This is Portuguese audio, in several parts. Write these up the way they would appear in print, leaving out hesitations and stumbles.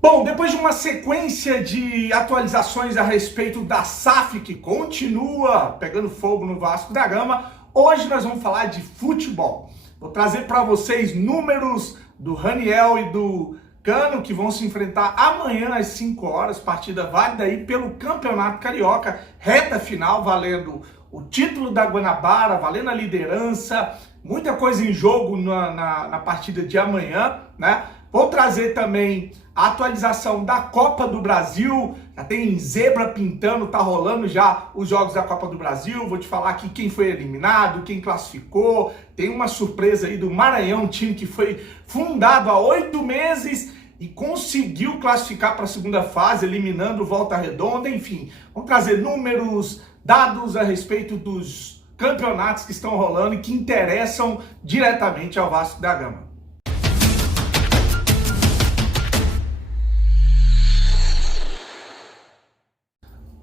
Bom, depois de uma sequência de atualizações a respeito da SAF, que continua pegando fogo no Vasco da Gama, hoje nós vamos falar de futebol. Vou trazer para vocês números do Raniel e do Cano, que vão se enfrentar amanhã às 5 horas, partida válida aí pelo Campeonato Carioca, reta final, valendo o título da Guanabara, valendo a liderança, muita coisa em jogo na partida de amanhã, né? Vou trazer também a atualização da Copa do Brasil, já tem zebra pintando, tá rolando já os jogos da Copa do Brasil, vou te falar aqui quem foi eliminado, quem classificou, tem uma surpresa aí do Maranhão, um time que foi fundado há 8 meses e conseguiu classificar para a segunda fase, eliminando o Volta Redonda, enfim, vamos trazer números, dados a respeito dos campeonatos que estão rolando e que interessam diretamente ao Vasco da Gama.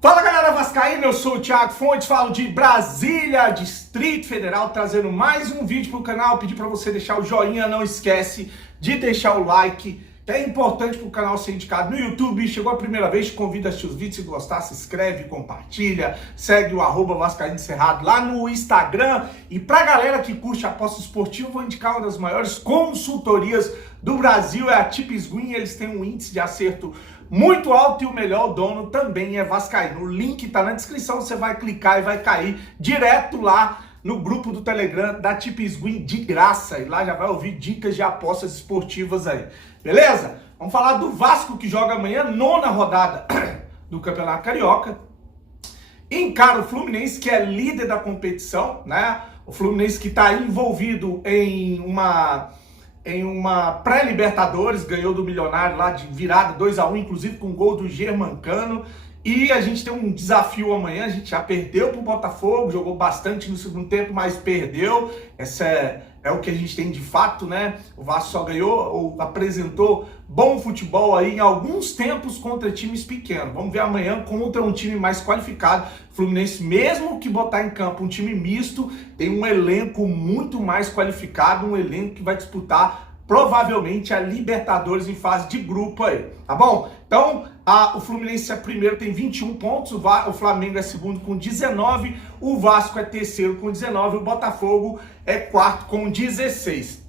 Fala galera vascaína, eu sou o Thiago Fontes, falo de Brasília, Distrito Federal, trazendo mais um vídeo pro canal, pedir para você deixar o joinha, não esquece de deixar o like, que é importante pro canal ser indicado no YouTube. Chegou a primeira vez, te convido a assistir os vídeos, se gostar, se inscreve, compartilha, segue o @Vascaíno Cerrado lá no Instagram. E pra galera que curte aposta esportiva, vou indicar uma das maiores consultorias do Brasil, é a Tipis Win. Eles têm um índice de acerto muito alto e o melhor dono também é vascaíno. O link tá na descrição, você vai clicar e vai cair direto lá no grupo do Telegram da Tipis Win de graça. E lá já vai ouvir dicas de apostas esportivas aí. Beleza? Vamos falar do Vasco que joga amanhã, 9ª rodada do Campeonato Carioca. Encara o Fluminense, que é líder da competição, né? O Fluminense que está envolvido em uma pré-Libertadores, ganhou do Milionário lá de virada 2-1, inclusive com gol do Germancano. E a gente tem um desafio amanhã, a gente já perdeu pro Botafogo, jogou bastante no segundo tempo, mas perdeu. Essa é o que a gente tem de fato, né? O Vasco só ganhou ou apresentou bom futebol aí em alguns tempos contra times pequenos. Vamos ver amanhã contra um time mais qualificado. Fluminense, mesmo que botar em campo um time misto, tem um elenco muito mais qualificado, um elenco que vai disputar provavelmente a Libertadores em fase de grupo aí, tá bom? Então, o Fluminense é primeiro, tem 21 pontos, o Flamengo é segundo com 19, o Vasco é terceiro com 19, o Botafogo é quarto com 16.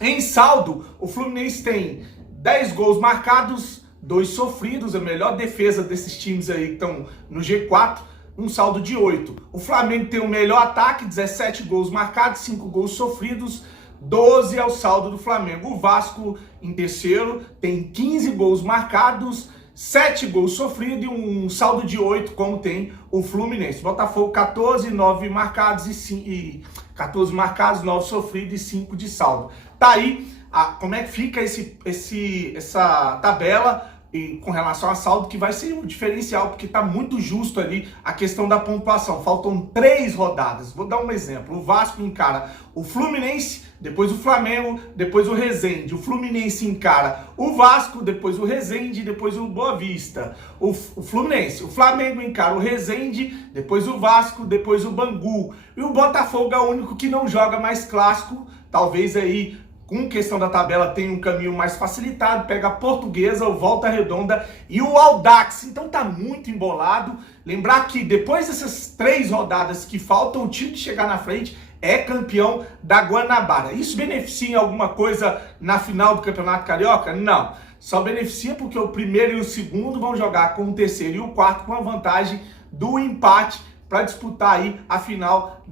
Em saldo, o Fluminense tem 10 gols marcados, 2 sofridos, a melhor defesa desses times aí que estão no G4, um saldo de 8. O Flamengo tem o melhor ataque, 17 gols marcados, 5 gols sofridos, 12 é o saldo do Flamengo. O Vasco em terceiro tem 15 gols marcados, 7 gols sofridos e um saldo de 8, como tem o Fluminense. Botafogo 14, 9 marcados e 14 marcados, 9 sofridos e 5 de saldo. Tá aí como é que fica essa tabela e com relação a saldo, que vai ser um diferencial, porque tá muito justo ali a questão da pontuação. Faltam 3 rodadas. Vou dar um exemplo. O Vasco encara o Fluminense, depois o Flamengo, depois o Resende. O Fluminense encara o Vasco, depois o Resende, depois o Boa Vista. O Fluminense. O Flamengo encara o Resende, depois o Vasco, depois o Bangu. E o Botafogo é o único que não joga mais clássico, talvez aí com questão da tabela tem um caminho mais facilitado, pega a Portuguesa, o Volta Redonda e o Audax. Então tá muito embolado. Lembrar que depois dessas 3 rodadas que faltam, o time que chegar na frente é campeão da Guanabara. Isso beneficia em alguma coisa na final do Campeonato Carioca? Não. Só beneficia porque o primeiro e o segundo vão jogar com o terceiro e o quarto com a vantagem do empate para disputar aí a final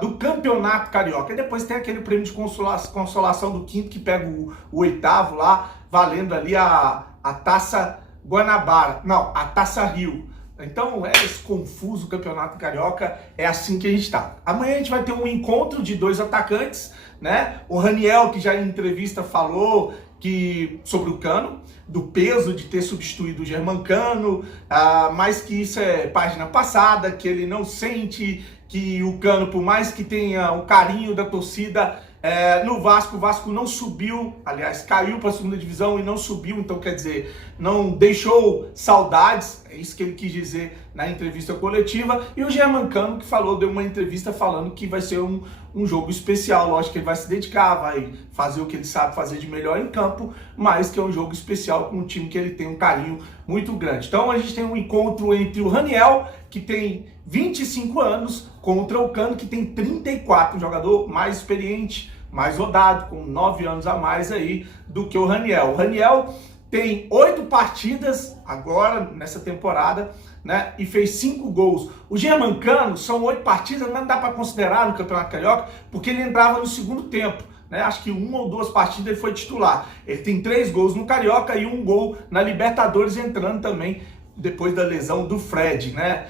do Campeonato Carioca. E depois tem aquele prêmio de consolação do quinto, que pega o oitavo lá, valendo ali a Taça Guanabara. Não, a Taça Rio. Então é esse confuso Campeonato Carioca, é assim que a gente tá. Amanhã a gente vai ter um encontro de 2 atacantes, né? O Raniel, que já em entrevista falou sobre o Cano, do peso de ter substituído o Germancano, mas que isso é página passada, que ele não sente que o Cano, por mais que tenha o carinho da torcida, no Vasco, o Vasco não subiu, aliás, caiu para a segunda divisão e não subiu, então quer dizer, não deixou saudades. É isso que ele quis dizer na entrevista coletiva. E o Germancano que deu uma entrevista falando que vai ser um jogo especial. Lógico que ele vai se dedicar, vai fazer o que ele sabe fazer de melhor em campo, mas que é um jogo especial com um time que ele tem um carinho muito grande. Então a gente tem um encontro entre o Raniel, que tem 25 anos, contra o Cano, que tem 34, um jogador mais experiente, mais rodado, com 9 anos a mais aí do que o Raniel. O Raniel tem 8 partidas agora, nessa temporada, né, e fez 5 gols. O Germancano são 8 partidas, mas não dá para considerar no Campeonato Carioca, porque ele entrava no segundo tempo, né, acho que 1 ou 2 partidas ele foi titular. Ele tem 3 gols no Carioca e 1 gol na Libertadores, entrando também depois da lesão do Fred, né.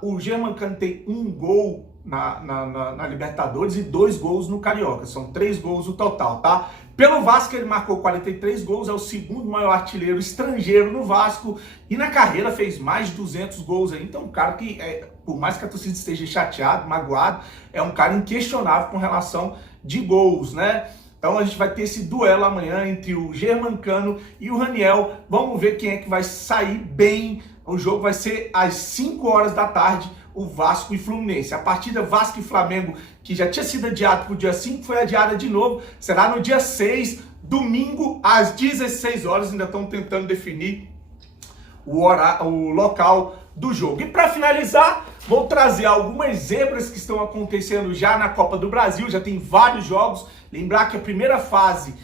O Germancano tem 1 gol na Libertadores e 2 gols no Carioca, são 3 gols no total, tá? Pelo Vasco ele marcou 43 gols, é o segundo maior artilheiro estrangeiro no Vasco e na carreira fez mais de 200 gols aí. Então um cara que, por mais que a torcida esteja chateado, magoado, é um cara inquestionável com relação de gols, né? Então a gente vai ter esse duelo amanhã entre o Germancano e o Raniel. Vamos ver quem é que vai sair bem. O jogo vai ser às 5 horas da tarde, o Vasco e Fluminense. A partida Vasco e Flamengo, que já tinha sido adiada para o dia 5, foi adiada de novo. Será no dia 6, domingo, às 16 horas. Ainda estão tentando definir o local do jogo. E para finalizar, vou trazer algumas zebras que estão acontecendo já na Copa do Brasil. Já tem vários jogos. Lembrar que a primeira fase,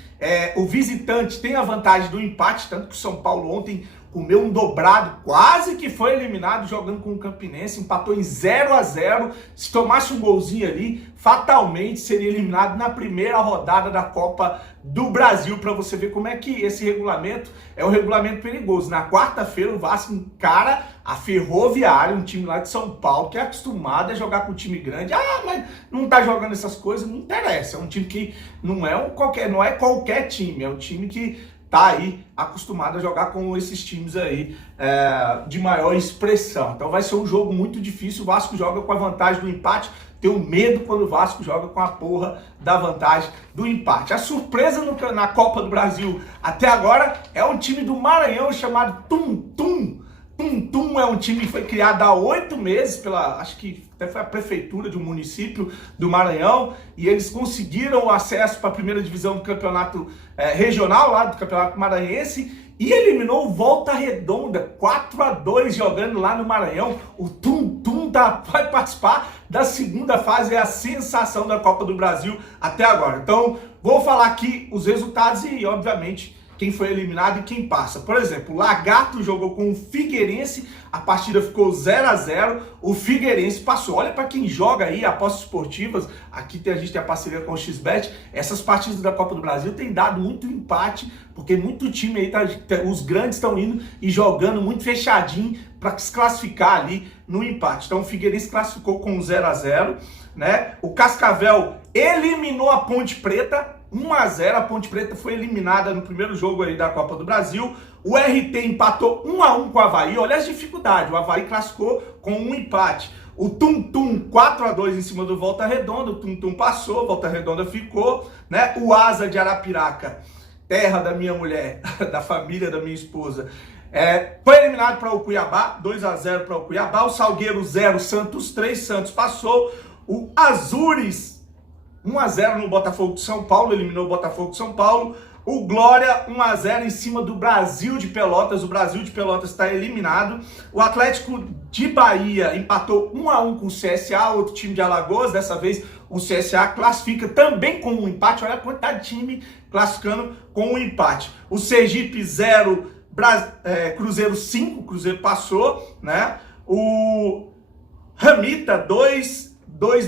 o visitante tem a vantagem do empate, tanto que o São Paulo ontem comeu um dobrado, quase que foi eliminado jogando com o Campinense, empatou em 0-0. Se tomasse um golzinho ali, fatalmente seria eliminado na primeira rodada da Copa do Brasil, para você ver como é que esse regulamento é um regulamento perigoso. Na quarta-feira o Vasco encara a Ferroviária, um time lá de São Paulo, que é acostumado a jogar com um time grande. Mas não tá jogando essas coisas, não interessa. É um time que não é qualquer time, é um time que tá aí acostumado a jogar com esses times aí de maior expressão. Então vai ser um jogo muito difícil. O Vasco joga com a vantagem do empate. Tenho medo quando o Vasco joga com a porra da vantagem do empate. A surpresa na Copa do Brasil até agora é um time do Maranhão chamado Tum Tum. Tum Tum é um time que foi criado há 8 meses acho que até foi a prefeitura de um município do Maranhão, e eles conseguiram o acesso para a primeira divisão do campeonato regional, lá do Campeonato Maranhense, e eliminou o Volta Redonda, 4-2, jogando lá no Maranhão. O Tum Tum vai participar da segunda fase, é a sensação da Copa do Brasil até agora. Então, vou falar aqui os resultados e, obviamente, quem foi eliminado e quem passa. Por exemplo, o Lagarto jogou com o Figueirense, a partida ficou 0-0, o Figueirense passou. Olha para quem joga aí apostas esportivas, aqui a gente tem a parceria com o XBet, essas partidas da Copa do Brasil têm dado muito empate, porque muito time aí, os grandes estão indo e jogando muito fechadinho para se classificar ali no empate. Então o Figueirense classificou com 0-0, né? O Cascavel eliminou a Ponte Preta, 1-0, a Ponte Preta foi eliminada no primeiro jogo aí da Copa do Brasil. O RT empatou 1-1 com o Avaí. Olha as dificuldades, o Avaí classificou com um empate. O Tum Tum 4-2 em cima do Volta Redonda, o Tum Tum passou, Volta Redonda ficou, né? O Asa de Arapiraca, terra da minha mulher, da família da minha esposa, foi eliminado para o Cuiabá, 2-0 para o Cuiabá. O Salgueiro 0, Santos 3, Santos passou. O Azures 1-0 no Botafogo de São Paulo, eliminou o Botafogo de São Paulo. O Glória 1-0 em cima do Brasil de Pelotas, o Brasil de Pelotas está eliminado. O Atlético de Bahia empatou 1-1 com o CSA, outro time de Alagoas. Dessa vez o CSA classifica também com um empate. Olha a quantidade de time classificando com um empate. O Sergipe 0, Cruzeiro 5, Cruzeiro passou, né? O Ramita 2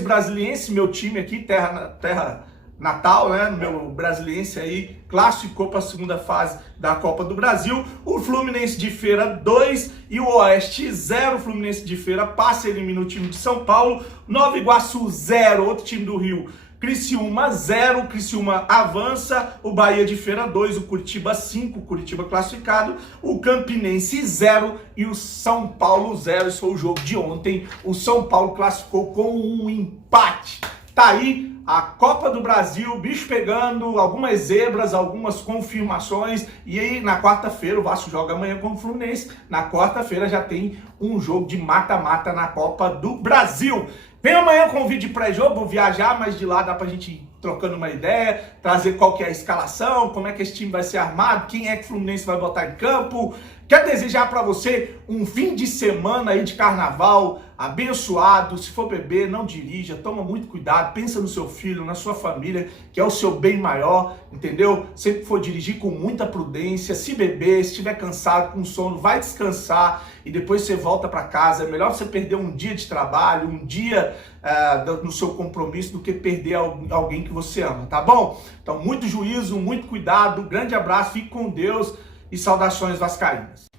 Brasiliense, meu time aqui, terra natal, né? Meu Brasiliense aí classificou para a segunda fase da Copa do Brasil. O Fluminense de Feira 2 e o Oeste 0. O Fluminense de Feira passa e elimina o time de São Paulo. Nova Iguaçu 0, outro time do Rio. Criciúma 0, Criciúma avança. O Bahia de Feira 2, o Curitiba 5, Curitiba classificado. O Campinense 0 e o São Paulo 0. Esse foi o jogo de ontem. O São Paulo classificou com um empate. Tá aí a Copa do Brasil, bicho pegando, algumas zebras, algumas confirmações. E aí na quarta-feira o Vasco joga amanhã com o Fluminense. Na quarta-feira já tem um jogo de mata-mata na Copa do Brasil. Vem amanhã com um vídeo de pré-jogo, vou viajar, mas de lá dá pra gente ir trocando uma ideia, trazer qual que é a escalação, como é que esse time vai ser armado, quem é que o Fluminense vai botar em campo. Quero desejar para você um fim de semana aí de carnaval abençoado. Se for beber, não dirija, toma muito cuidado, pensa no seu filho, na sua família, que é o seu bem maior, entendeu? Sempre for dirigir com muita prudência, se beber, se estiver cansado, com sono, vai descansar e depois você volta para casa. É melhor você perder um dia de trabalho, um dia no seu compromisso, do que perder alguém que você ama, tá bom? Então, muito juízo, muito cuidado, grande abraço, fique com Deus e saudações vascaínas.